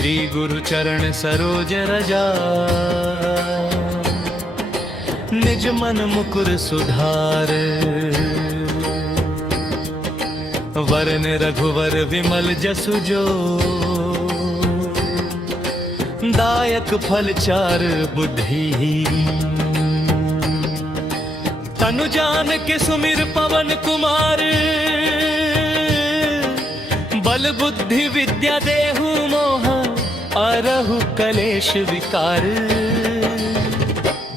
श्री गुरु चरण सरोज रजा, निज मन मुकुर सुधार। वरन रघुवर विमल जसु जो, दायक फल चार बुद्धि। तनु जान के सुमिर पवन कुमार, बल बुद्धि विद्या देहु मोह, अरहु कलेश विकार।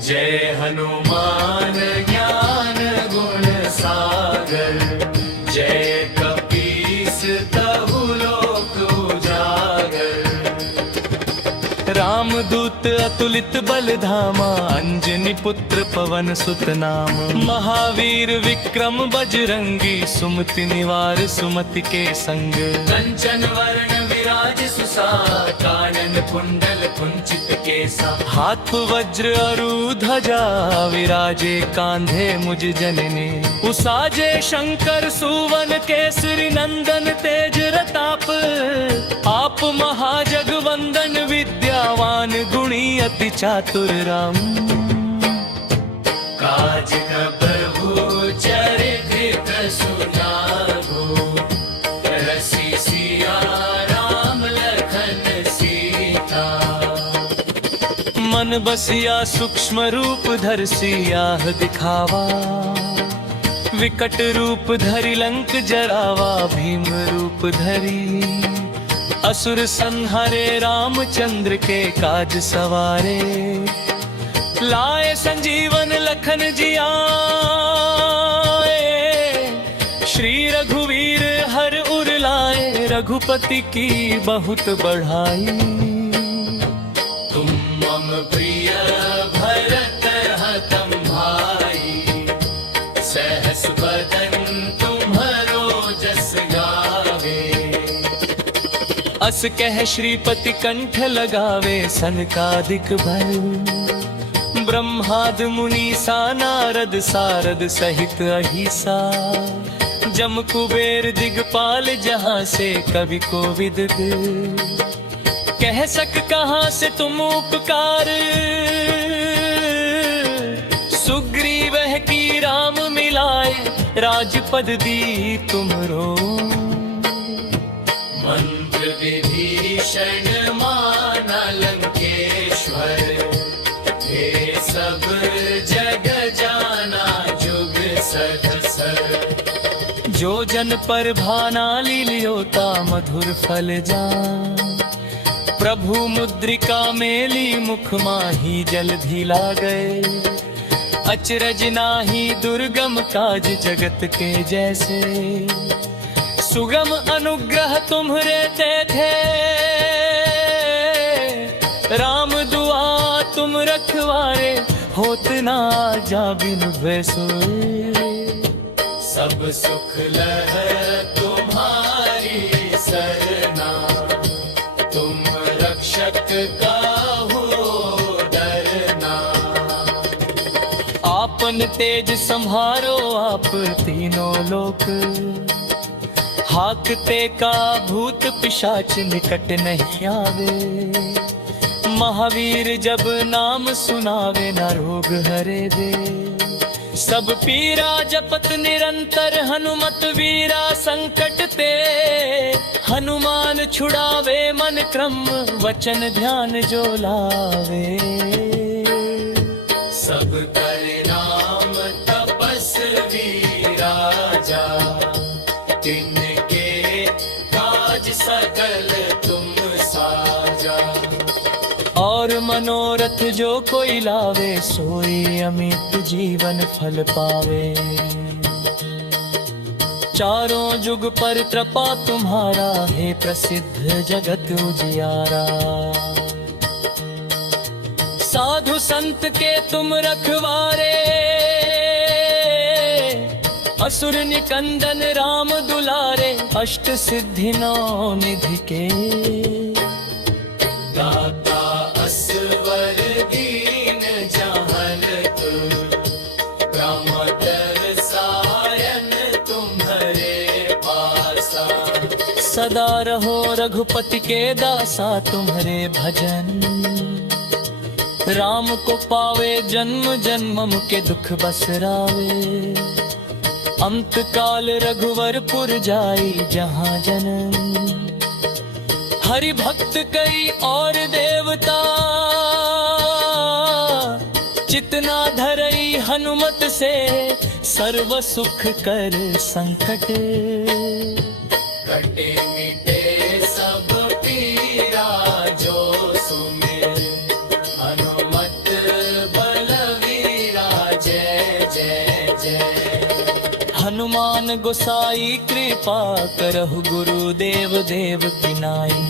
जय हनुमान ज्ञान गुण सागर, जय कपीस तहु लोक उजागर। रामदूत अतुलित बल धामा, अंजनी पुत्र पवन सुत नाम। महावीर विक्रम बजरंगी, सुमति निवार सुमति के संग। कंचन वरण विराज सुसार, कानन कुंडल कुंचित केसा। हाथ वज्र अरु ध्वजा, विराजे कांधे मुझ जननी। उसाजे शंकर सुवन केसरी नंदन, तेज प्रताप आप महाजगवंदन। विद्यावान गुणी अति चातुर राम, काज प्रभु चरित्र सुनाओ। रसी सिया राम लखन सीता, मन बसिया सूक्ष्म रूप धर सिया दिखावा। विकट रूप धरि लंक जरावा, भीम रूप धरी असुर संहारे। रामचंद्र के काज सवारे, लाए संजीवन लखन जियाए। श्री रघुवीर हर उर लाए, रघुपति की बहुत बढ़ाई। तुम मम प्रिय भरत हतम भाई, सहस बदन तुम्हरो जस गावे। अस कह श्रीपति कंठ लगावे, सनकादिक भय। ब्रह्माद मुनीसा नारद सारद सहित अहिसा। जम कुबेर दिगपाल, जहाँ से कवि कोविद। कह सक कहाँ से तुम उपकार, सुग्रीव की राम मिलाए। राजपद दी तुमरो, मंत्र विभीषण माना लंकेश्वर। हे सब जग जाना जुग सहस्र। जो जन पर भाना लील्योता, मधुर फल जान। प्रभु मुद्रिका मेली, मुख माही जलधि लागै। अचरज नाही दुर्गम काज, जगत के जैसे। सुगम अनुग्रह तुम्हरे थे, राम दुआ तुम रखवारे। होत ना जा बिनु सोए, सब सुख लह तुम्हारी सरना। तुम रक्षक काहू डरना, आपन तेज संहारो आप तीनों लोक। हाकते का भूत पिशाच निकट नहीं आवे। महावीर जब नाम सुनावे, न रोग हरे दे। सब पीरा जपत निरंतर, हनुमत वीरा संकट ते। हनुमान छुड़ावे मन क्रम, वचन ध्यान जो लावे। सब करे नाम तपस्वी राजा, तिनके काज सकल तुम साजा। और मनोरथ जो कोई लावे, सोई अमित जीवन फल पावे। चारों जुग पर कृपा तुम्हारा, हे प्रसिद्ध जगत उजियारा। साधु संत के तुम रखवारे, असुर निकंदन राम दुलारे। अष्ट सिद्धि नौ निधि के, दाता असवर दीन जहानत। प्रमदर सायन तुम्हारे पासा, सदा रहो रघुपति के दासा तुम्हारे भजन। राम को पावे जन्म जन्मम के दुख बसरावे। अंत काल रघुवरपुर जाई जहाँ जनम। हरि भक्त कई और देवता चितना धरई हनुमत से। सर्व सुख कर संकट कटे मिटे सब पीरा। जो सुमिर हनुमत बलवीरा। जय जय जय। हनुमान गोसाई कृपा करहु गुरुदेव देव की नाई।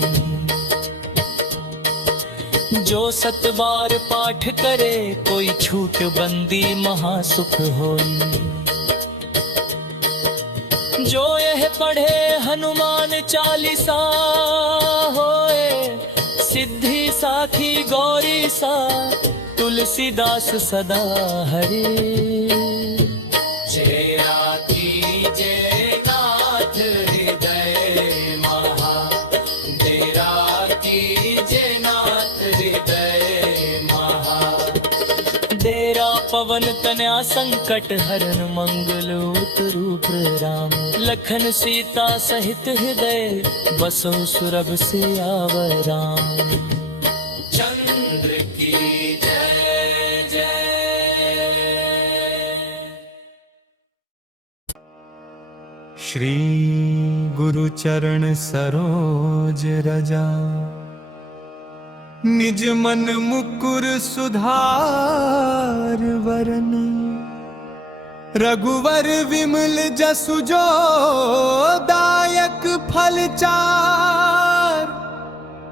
जो 7 बार पाठ करे कोई छूट बंदी महासुख होई। जो यह पढ़े हनुमान चालीसा होए। सिद्धि साखी गौरी सा तुलसीदास सदा हरे। जया कीजे नाथ हृदय महा। तेरा कीजे नाथ हृदय महा। डेरा पवन कन्या संकट हरन मंगल रूप राम। लखन सीता सहित हृदय बसो सुरभ सियावर राम। चंद्र की जय जय। श्री गुरु चरण सरोज रजा। निज मन मुकुर सुधार वरन। रघुवर विमल जसु जो दायक फल चार।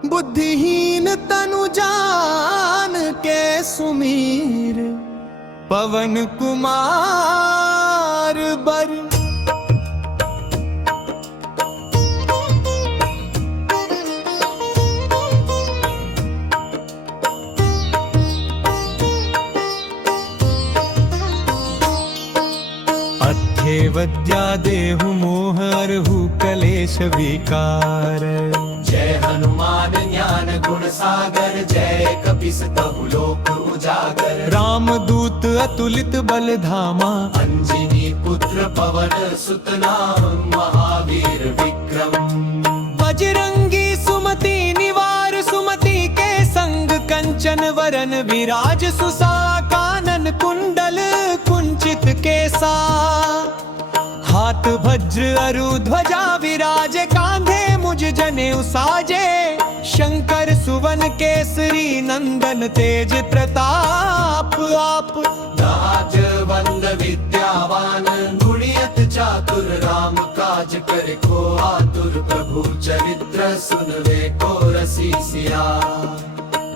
बुद्धिहीन तनु जान के सुमीर। पवन कुमार बर। वद्या देहु मोह हरहु कलेश विकार। जय हनुमान ज्ञान गुण सागर। जय कपीस तहु लोक उजागर। राम दूत अतुलित बल धामा। अंजनी पुत्र पवन सुत नाम। महावीर विक्रम बजरंगी सुमति निवार। सुमति के संग कंचन वरन विराज। सुसाकानन कुंडल कुंचित केसा। हाथ वज्र अरु ध्वजा विराजे। कांधे मुझ जनेऊ साजे। शंकर सुवन केसरी नंदन तेज प्रताप आप। राज बंद विद्यावान गुणियत चातुर। राम काज करे को आतुर। प्रभु चरित्र सुनवे को रसीसिया।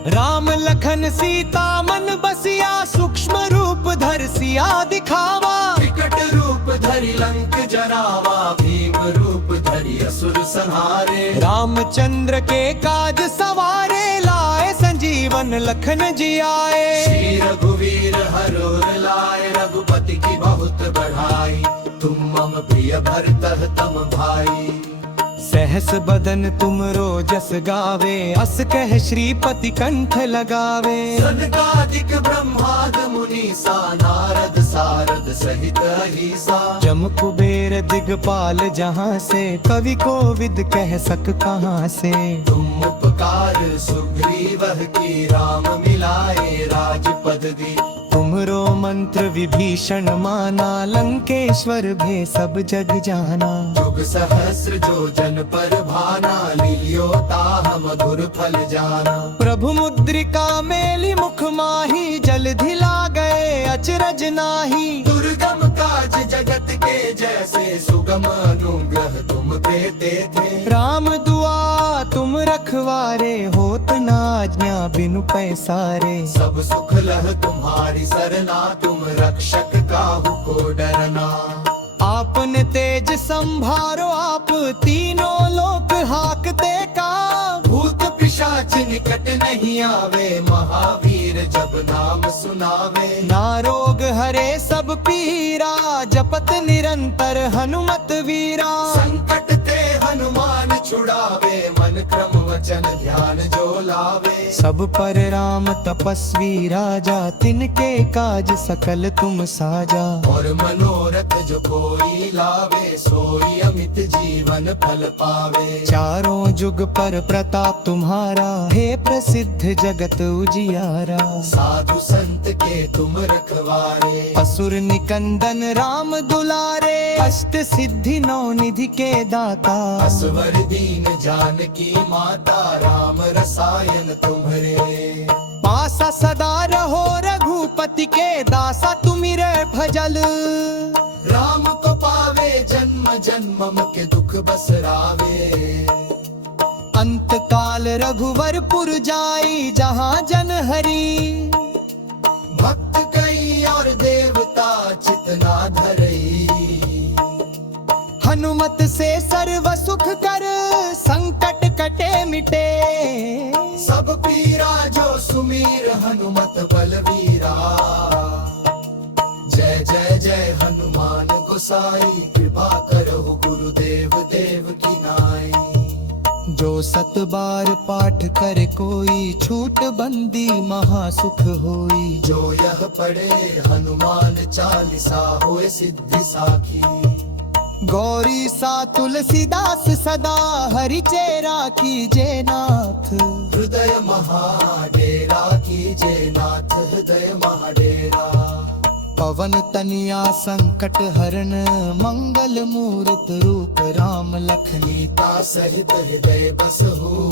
राम लखन सीता मन बसिया। सूक्ष्म रूप धर सिया दिखावा। विकट रूप धरि लंक जरावा। भीम रूप धरि असुर संहारे। रामचंद्र के काज सवारे। लाए संजीवन लखन जियाए। श्री रघुवीर हरोर लाए। रघुपति की बहुत बढ़ाई। तुम मम प्रिय भरतः तम भाई। सहस बदन तुम रोजस गावे। अस कह श्रीपति कंठ लगावे। सनकादिक ब्रह्माद मुनीसा। नारद सारद सहित अहिसा। जम कुबेर दिगपाल जहाँ से। कवि कोविद कह सक कहाँ से। तुम उपकार सुग्रीवह की। राम मिलाए राजपद दी। तुमरो मंत्र विभीषण माना। लंकेश्वर भे सब जग जाना। जुग सहस्र जो जन पर भाना। लियो ताह मधुर फल जाना। प्रभु मुद्रिका मेली मुख माही। जलधि लागे अचरज नाही। दुर्गम काज जगत के जैसे। सुगम अनुग्रह तुम देते थे। राम दुआ तुम रखवारे। होत न आज्ञा बिनु पैसारे। सब सुख लह तुम्हारी सरना। तुम रक्षक काहू को डरना। आपने तेज संभारो। आप तीनों लोक हाकते का। भूत पिशाच निकट नहीं आवे। महावीर जब नाम सुनावे। ना रोग हरे सब पीरा। जपत निरंतर हनुमत वीरा। संकट ते हनुमान छुड़ावे मन क्रम वचन ध्यान जो लावे सब पर राम तपस्वी राजा तिनके काज सकल तुम साजा और मनोरथ जो कोई लावे सोई अमित जीवन फल पावे चारों जुग पर प्रताप तुम्हारा हे प्रसिद्ध जगत उजियारा साधु संत के तुम रखवारे असुर निकंदन राम दुलारे अष्ट सिद्धि नौ निधि के दाता असवर दीन जानकी माता राम रसायन तुम्हरे पासा सदा रहो रघुपति के दासा तुमिरे भजल राम को पावे जन्म जन्मम के दुख बसरावे अंत काल रघुवरपुर जाई जहाँ जन हरि भक्त कई और देवता चितना धरई हनुमत से सर्व सुख कर संकट कटे मिटे सब पीरा जो सुमीर हनुमत बलवीरा जय जय जय हनुमान गोसाई कृपा करो गुरुदेव देव की नाई जो सत बार पाठ करे कोई छूट बंदी महासुख होई जो यह पढ़े हनुमान चालीसा होए सिद्धि साखी गौरी सा तुलसीदास सदा हरि चेरा कीजे नाथ हृदय महाडेरा कीजे नाथ हृदय महाडेरा पवन तनिया संकट हरण मंगल मूर्त रूप राम लखनी नीता सहित हृदय बसहु